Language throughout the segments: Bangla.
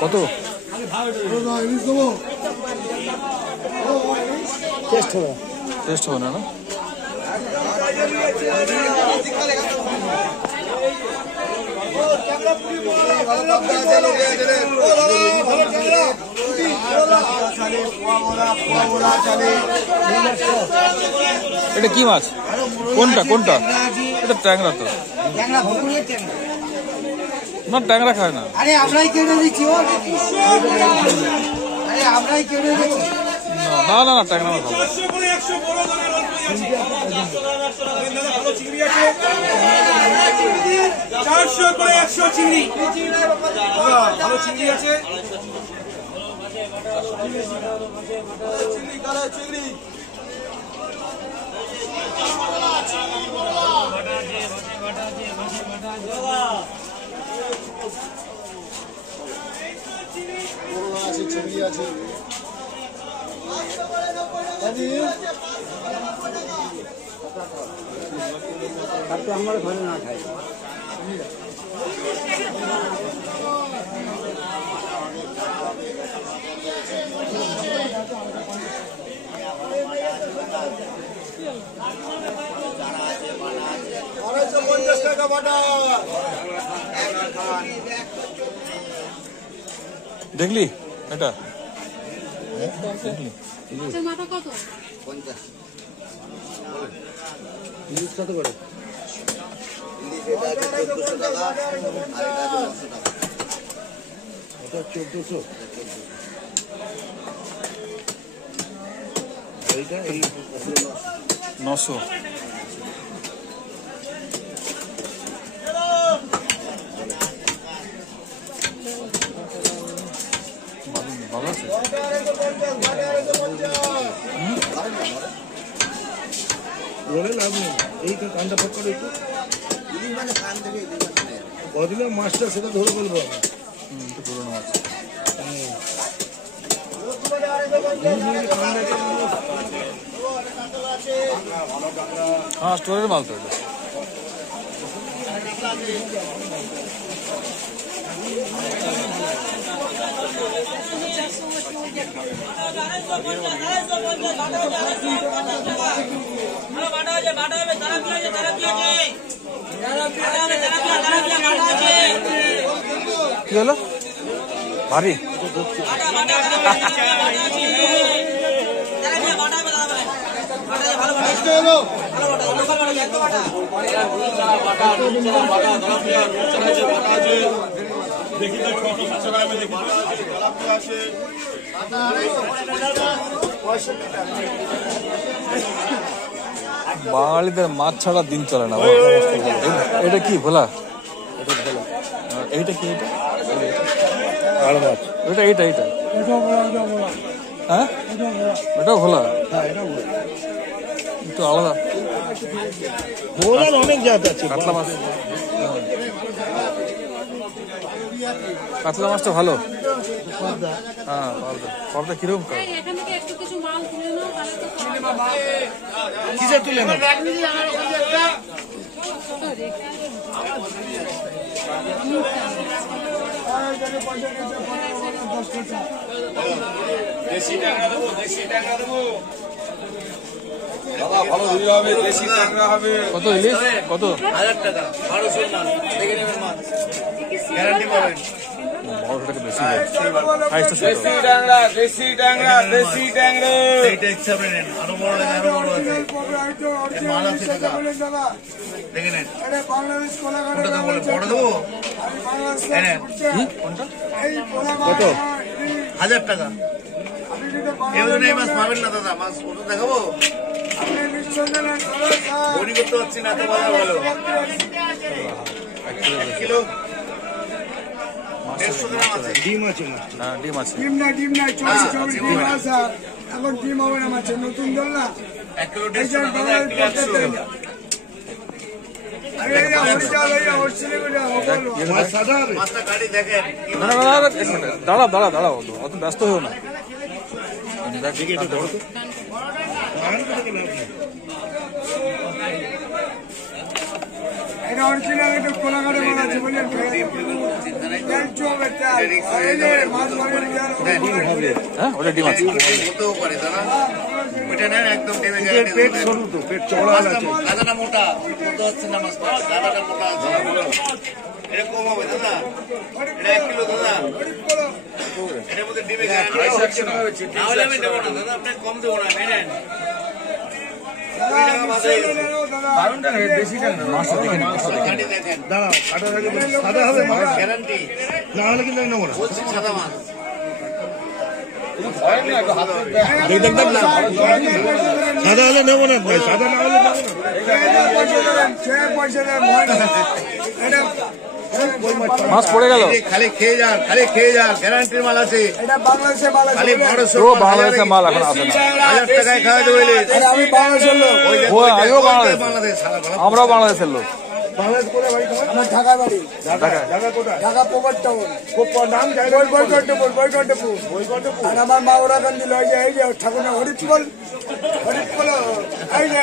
কত টেস্ট হবে না? এটা কি মাছ? কোনটা কোনটা? এটা ট্যাংরা তো না, ট্যাংরা খায় না। আরে আমরাই কেটে দিচ্ছি, আরে আমরাই কেটে দিচ্ছি। না না না, ট্যাংরা মাছ ভালো। 400 করে 100 চিংড়ি ভালো চিংড়ি আছে। চিংড়ি আছে আর তো আমার ঘরে না খাই। দেখলি এটা মাথা কত? 50 ইলিশ কত করে? ইলিশ এটা 1400 টাকা আর এটা 900 টাকা। এটা 1400, এইটা এই 900। ভালো আছে। বলে লাভ নেই, এই কানটা ফাঁক করে একটু ইলিশ মানে কান থেকে ইলিশ মানে কদিনে মাছটা সেটা ধরে বলবো। একটু পুরোনো মাছ। হ্যাঁ, স্টোরের মাল তো এটা। কি হলো ভারী? বাঙালিদের মাছ ছাড়া দিন চলে না। এটা কি ভোলা? এইটা কি? এটা আর মাছ এটা এইটা এইটা হ্যাঁ, এটাও ভোলা, একটু আলাদা। ভোলার অনেক জাত আছে। কাতলা মাছ, কাতলা মাছটা ভালো। হ্যাঁ, পর্দা কিরকম? এখান থেকে একটু কিছু মাল তুলে নাও, তাহলে তো কিসে তুলে না? দেশি ট্যাংরা দেবো, দেশি ট্যাংরা দেবো দাদা, ভালো ভিড় হবে, দেশি ট্যাংরা হবে। কত ইলিশ? কত? 1000 টাকা 1200 মাছ দেখে নেবেন, মাছ গ্যারান্টি পাবেন। 1200 টাকা বেশি। হাইস্ট দেশি ট্যাংরা, দেশি ট্যাংরা, দেশি ট্যাংরা। এইটা ইচ্ছা করে নেন, আরো বড় আছে, আরো বড় আছে, এর মাল আছে টাকা দেখে নেন। কোনটা দেবো বলে? বড় দেবো? কোনটা? কত? 1000 টাকা। এই ওজনে এই মাছ পাবেন না দাদা, মাছ ওজন দেখাবো? বড়ি করতে পারছি না, তো বাজার ভালো। কিলো 150 গ্রাম আছে। ডিম আছে না? হ্যাঁ, ডিম আছে। ডিম নাই, ডিম আছে। এখন ডিম হবে না মাছের, নতুন দল না। 1 কিলো 150 টাকা, দাদা 1 কিলো 100। মাছ সাদা হবে? মাছটা গাড়ি দেখেন। না না না, এক মিনিট, দাঁড়াও দাঁড়াও দাঁড়াও, অত ব্যস্ত হয়েও না। এটা অরিজিনাল একটু কোলাঘাটে মাল আছে বুঝলেন তেল চোখ তেল এই যে মাছ মারের হ্যাঁ ওটা ডিম আছে হতেও পারে দাদা ওইটা নেন একদম ডিমে পেট সরু তো, পেট চওড়া আছে। গাদাটা মোটা বলতে হচ্ছে না মাছটা গাদাটা মোটা আছে এটা কম হবে দাদা এটা 1 কিলো দাদা এটার মধ্যে ডিমে গ্যারান্টি না হলে আমি দেবো না দাদা আপনি কম দেবো না নেন মাছটা দেখে নিন, মাছটা দেখে নিন। দেখেন দাঁড়াও, কাটার আগে বলি, সাদা হবে মাছ? গ্যারান্টি না হলে কিন্তু আমি নেবো না। বলছি সাদা মাছ দেখ, দেখ, দেখ, না। সাদা হলে নেবো না ভাই, সাদা না হলে নেবো না। পয়সা দেন ভয় না এটা মাছ পড়ে গেল। খালি খেয়ে যান গ্যারান্টির মাল আছে এটা বাংলাদেশে মাল আছে খালি বুঝলেন? 1200 ও বাংলাদেশের মাল এখন আসে না। 1000 টাকায় খাওয়া দেবে আরে আমি বাংলাদেশের লোক ও আমিও বাংলাদেশ, বাংলাদেশ সারা ভালো আমরাও বাংলাদেশের লোক। বাংলাদেশ কোথায় বাড়ি তোমার? আমার ঢাকা বাড়ি ঢাকা কোথায়? ঢাকা পোকট টাউন নাম জানি না। বৈকণ্ঠপুর আর আমার মা ওরা গান দিল এই যে ঠাকুরের হরিফল এই যে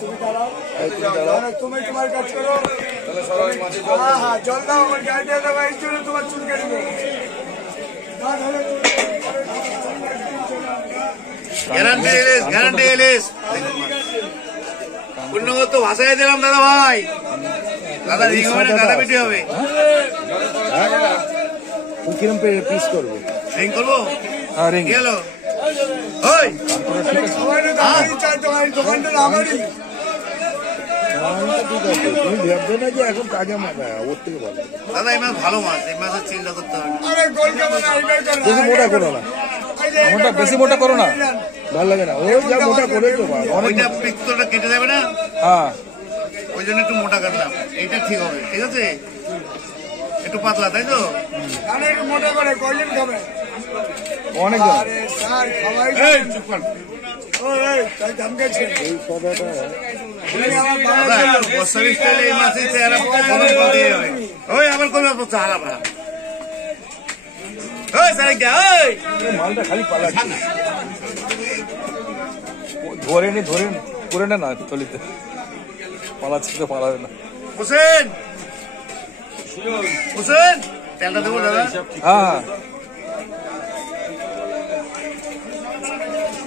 তুমি দাঁড়াও তুমি তোমার কাজ করো হ্যাঁ জল দাও আমার গাড়ি দিয়ে দেবো এই জন্য তোমার চুল কেটে দেবো গ্যারান্টি এলিস উন্নত ভাষায় দিলাম দাদা ভাই দাদা রিং হবে না দাদা বেটি হবে কিরম পিস করবে? রিং করবো হ্যাঁ রিং। গেল ওই দোকানটা আমারই ঠিক আছে, তুমি ভাববে না যে এখন তাজা মাছ, ওর থেকে ভালো। দাদা এই মাছ ভালো মাছ এই মাছের চিন্তা করতে হবে না। আরে গোল কেমন বেশি মোটা করো না, মোটা বেশি মোটা করো না। ভালো লাগে না। ও যা মোটা করেছো বাবা। ওইটা পিস্তলটা কেটে যাবে না হ্যাঁ ওই জন্য একটু মোটা কাটলাম এইটা ঠিক হবে ঠিক আছে একটু পাতলা তাই তো আরে একটু মোটা করে কয়জন খাবে অনেক জন। আরে স্যার খাওয়াই তাই দাম গেছে এই সাদাটা দাদা বর্ষারি স্টাইলে এই মাছের চেহারা কমে বলতে হবে ওই আবার কমে পড়ছে হারা ভাড়া ওই স্যার ওই মালটা খালি পালাচ্ছে। ধরে নি করে নে না চলিতে, পালাচ্ছে তো পালাবে না। হোসেন তেলটা দেবো দাদা হ্যাঁ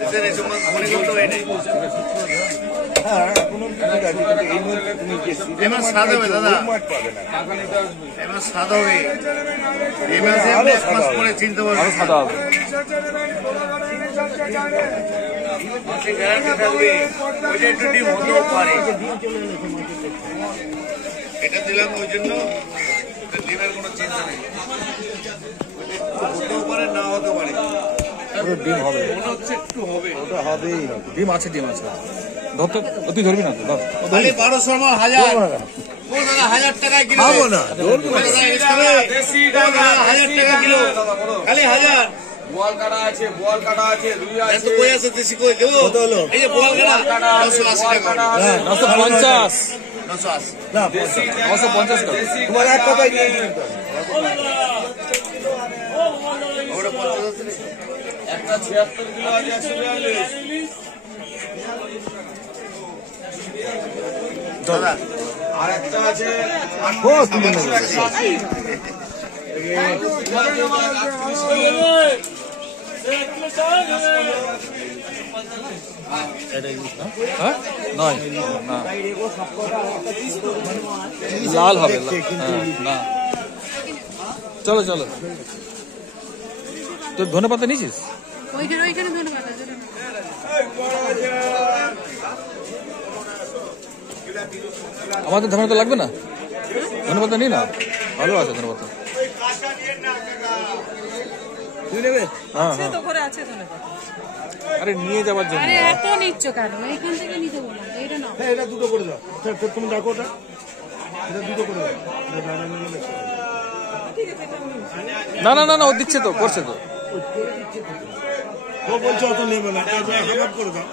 এসে এসে মনে করতে হয় নাই হ্যাঁ, এখনো ঠিক আছে, কিন্তু এই মুহূর্তে তুমি যে season এই মাছ মাছ স্বাদ হবে পাইছো, দাদা। ওই মাছ পাবে না। এই মাছ স্বাদ হবে এই মাছে আপনি এক মাস পরে চিনতে আরো পারবেন সাদা হবে। মাছের গ্যারান্টি থাকবে ওইটা একটু ডিম হতেও পারে এটা দিলাম ওই জন্য ডিমের কোনো চিন্তা নেই হতেও পারে না হতেও পারে ওটা ডিম হবে, মনে হচ্ছে একটু হবে ওটা হবেই না। ডিম আছে ধরতে। ও তুই ধরবি না তো ধর। খালি 1200 মাল 1000 ও দাদা 1000 টাকা কিলো খাবো না, ধরবো না দাদা এটা হবে দেশি ও দাদা 1000 টাকা কিলো খালি 1000 বোয়াল কাটা আছে, বোয়াল কাটা আছে, রুই এত আছে। কই আছে দেশি কই দেবো কত হলো? এই যে বোয়াল কাটা 980 টাকা হ্যাঁ, 950 980 না, 950 টাকা। তোমার এক কথাই নিয়ে নিতে হবে। ওটা 50 একটা 76 কিলো আছে, 142। দাদা আর একটা আছে ও, তুলে নেবে। হ্যাঁ নয় না লাল হবে হ্যাঁ, না চলো তোর ধনে পাতা নিয়েছিস? ওইখানে ধন্যবাদ আছে আমাদের ধনে পাতা লাগবে না? ধনে পাতা নিই না, ভালো আছে ধনে পাতা। তুই নেবে? হ্যাঁ হ্যাঁ আরে নিয়ে যাওয়ার জন্য। আরে এত নিচ্ছ কেন? এইখান থেকে নিতে বললাম তো, এটা নাও। হ্যাঁ, এটা দুটো করে দাও। তুমি ডাকো ওটা। এটা দুটো করে দাও। এটা দাঁড়া নিলে না ও দিচ্ছে তো, করছে তো। ও বলছে অত নেবে না, হাফ করে দাও।